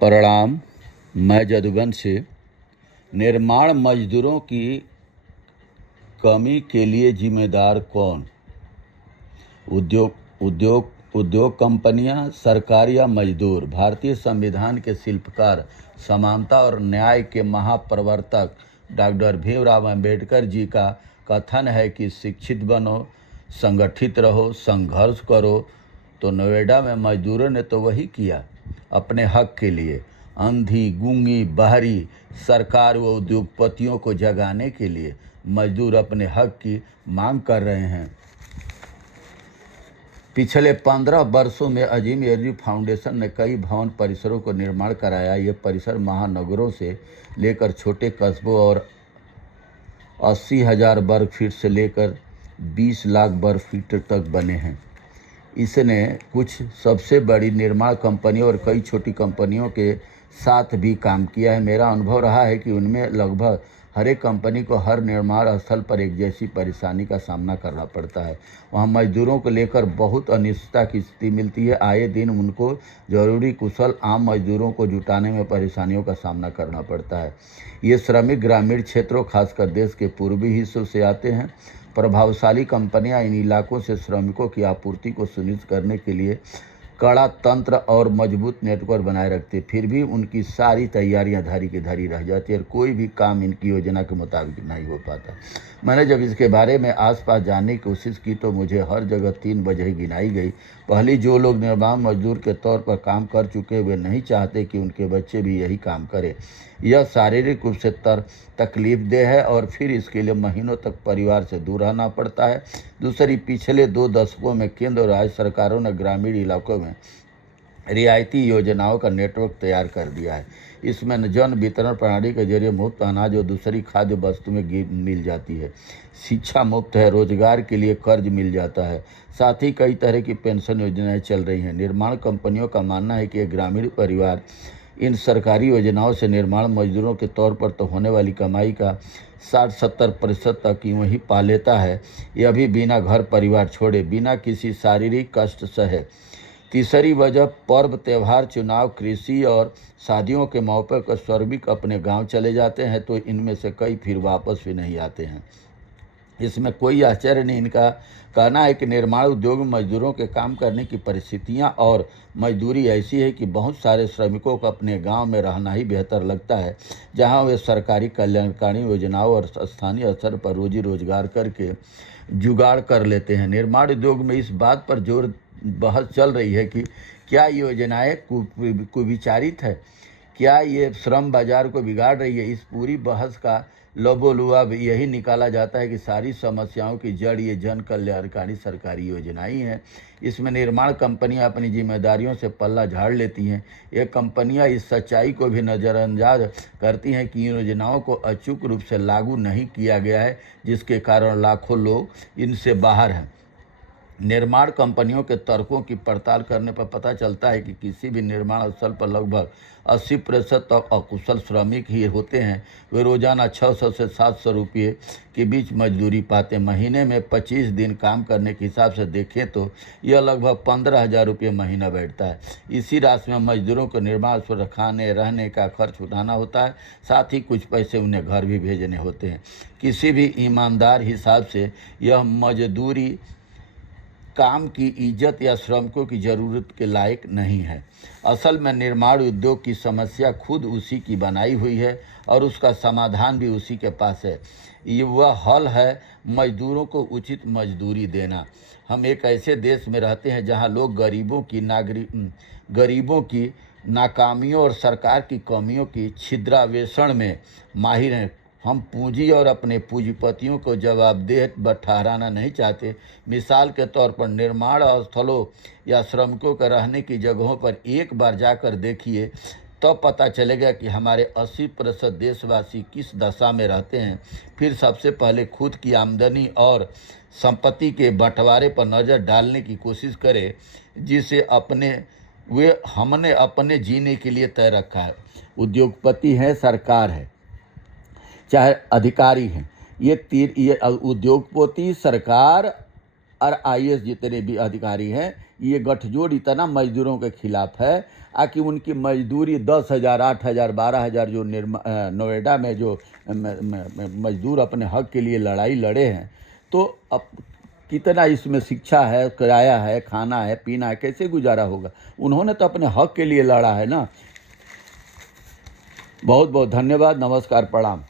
प्रणाम। मैं जदुगंज से। निर्माण मजदूरों की कमी के लिए जिम्मेदार कौन? उद्योग कंपनियां, सरकार या मजदूर? भारतीय संविधान के शिल्पकार, समानता और न्याय के महाप्रवर्तक डॉक्टर भीमराव अंबेडकर जी का कथन है कि शिक्षित बनो, संगठित रहो, संघर्ष करो। तो नोएडा में मजदूरों ने तो वही किया अपने हक के लिए। अंधी, गूंगी, बहरी सरकार व उद्योगपतियों को जगाने के लिए मजदूर अपने हक की मांग कर रहे हैं। पिछले 15 वर्षों में अजीम एनर्जी फाउंडेशन ने कई भवन परिसरों को निर्माण कराया। ये परिसर महानगरों से लेकर छोटे कस्बों और 80,000 वर्ग फीट से लेकर 20 लाख वर्ग फीट तक बने हैं। इसने कुछ सबसे बड़ी निर्माण कंपनियों और कई छोटी कंपनियों के साथ भी काम किया है। मेरा अनुभव रहा है कि उनमें लगभग हर एक कंपनी को हर निर्माण स्थल पर एक जैसी परेशानी का सामना करना पड़ता है। वहाँ मजदूरों को लेकर बहुत अनिश्चितता की स्थिति मिलती है। आए दिन उनको जरूरी कुशल आम मजदूरों को जुटाने में परेशानियों का सामना करना पड़ता है। ये श्रमिक ग्रामीण क्षेत्रों, खासकर देश के पूर्वी हिस्सों से आते हैं। प्रभावशाली कंपनियां इन इलाकों से श्रमिकों की आपूर्ति को सुनिश्चित करने के लिए कड़ा तंत्र और मजबूत नेटवर्क बनाए रखती है। फिर भी उनकी सारी तैयारियां धरी की धरी रह जाती है और कोई भी काम इनकी योजना के मुताबिक नहीं हो पाता। मैंने जब इसके बारे में आसपास जानने की कोशिश की तो मुझे हर जगह 3 वजह गिनाई गई। पहली, जो लोग निर्माण मजदूर के तौर पर काम कर चुके वे नहीं चाहते कि उनके बच्चे भी यही काम करें। यह शारीरिक रूप से तकलीफदेह है और फिर इसके लिए महीनों तक परिवार से दूर रहना पड़ता है। दूसरी, पिछले 2 दशकों में केंद्र और राज्य सरकारों ने ग्रामीण इलाकों में रियायती योजनाओं का नेटवर्क तैयार कर दिया है। इसमें जन वितरण प्रणाली के जरिए मुफ्त अनाज और दूसरी खाद्य वस्तुएं मिल जाती है। शिक्षा मुफ्त है, रोजगार के लिए कर्ज मिल जाता है। साथ ही कई तरह की पेंशन योजनाएं चल रही हैं। निर्माण कंपनियों का मानना है कि ग्रामीण परिवार इन सरकारी योजनाओं से निर्माण मजदूरों के तौर पर तो होने वाली कमाई का 60-70% तक यूं ही पा लेता है। यह भी बिना घर परिवार छोड़े, बिना किसी शारीरिक कष्ट सहे। तीसरी वजह, पर्व, त्यौहार, चुनाव, कृषि और शादियों के मौके पर श्रमिक अपने गांव चले जाते हैं तो इनमें से कई फिर वापस भी नहीं आते हैं। इसमें कोई आश्चर्य नहीं। इनका कहना है कि निर्माण उद्योग में मजदूरों के काम करने की परिस्थितियां और मजदूरी ऐसी है कि बहुत सारे श्रमिकों को अपने गांव में रहना ही बेहतर लगता है, जहां वे सरकारी कल्याणकारी योजनाओं और स्थानीय स्तर पर रोजी रोजगार करके जुगाड़ कर लेते हैं। निर्माण उद्योग में इस बात पर जोर बहस चल रही है कि क्या योजनाएं कुविचारित है, क्या ये श्रम बाजार को बिगाड़ रही है। इस पूरी बहस का लबोलुआब यही निकाला जाता है कि सारी समस्याओं की जड़ ये जन कल्याणकारी सरकारी योजनाएं हैं। इसमें निर्माण कंपनियां अपनी जिम्मेदारियों से पल्ला झाड़ लेती हैं। ये कंपनियां इस सच्चाई को भी नज़रअंदाज करती हैं कि इन योजनाओं को अचूक रूप से लागू नहीं किया गया है, जिसके कारण लाखों लोग इनसे बाहर हैं। निर्माण कंपनियों के तर्कों की पड़ताल करने पर पता चलता है कि किसी भी निर्माण स्थल पर लगभग 80% तक अकुशल श्रमिक ही होते हैं। वे रोजाना 600 से 700 रुपये के बीच मजदूरी पाते। महीने में 25 दिन काम करने के हिसाब से देखें तो यह लगभग 15,000 रुपये महीना बैठता है। इसी राशि में मजदूरों को निर्माण पर खाने रहने का खर्च उठाना होता है, साथ ही कुछ पैसे उन्हें घर भी भेजने होते हैं। किसी भी ईमानदार हिसाब से यह मजदूरी काम की इज्जत या श्रमिकों की ज़रूरत के लायक नहीं है। असल में निर्माण उद्योग की समस्या खुद उसी की बनाई हुई है और उसका समाधान भी उसी के पास है। ये वह हल है मजदूरों को उचित मजदूरी देना। हम एक ऐसे देश में रहते हैं जहां लोग गरीबों की नाकामियों और सरकार की कमियों की छिद्रावेषण में माहिर हैं। हम पूंजी और अपने पूंजीपतियों को जवाबदेह ठहराना नहीं चाहते। मिसाल के तौर पर निर्माण स्थलों या श्रमिकों के रहने की जगहों पर एक बार जाकर देखिए तो पता चलेगा कि हमारे 80% देशवासी किस दशा में रहते हैं। फिर सबसे पहले खुद की आमदनी और संपत्ति के बंटवारे पर नज़र डालने की कोशिश करें, जिसे हमने अपने जीने के लिए तय रखा है। उद्योगपति हैं, सरकार है, चाहे अधिकारी हैं, ये उद्योगपति, सरकार और आईएएस जितने भी अधिकारी हैं, ये गठजोड़ इतना मजदूरों के खिलाफ है कि उनकी मजदूरी 10,000, 8,000, 12,000 जो नोएडा में जो मजदूर अपने हक के लिए लड़ाई लड़े हैं, तो अब कितना इसमें शिक्षा है, किराया है, खाना है, पीना है, कैसे गुजारा होगा? उन्होंने तो अपने हक के लिए लड़ा है ना। बहुत बहुत धन्यवाद, नमस्कार, प्रणाम।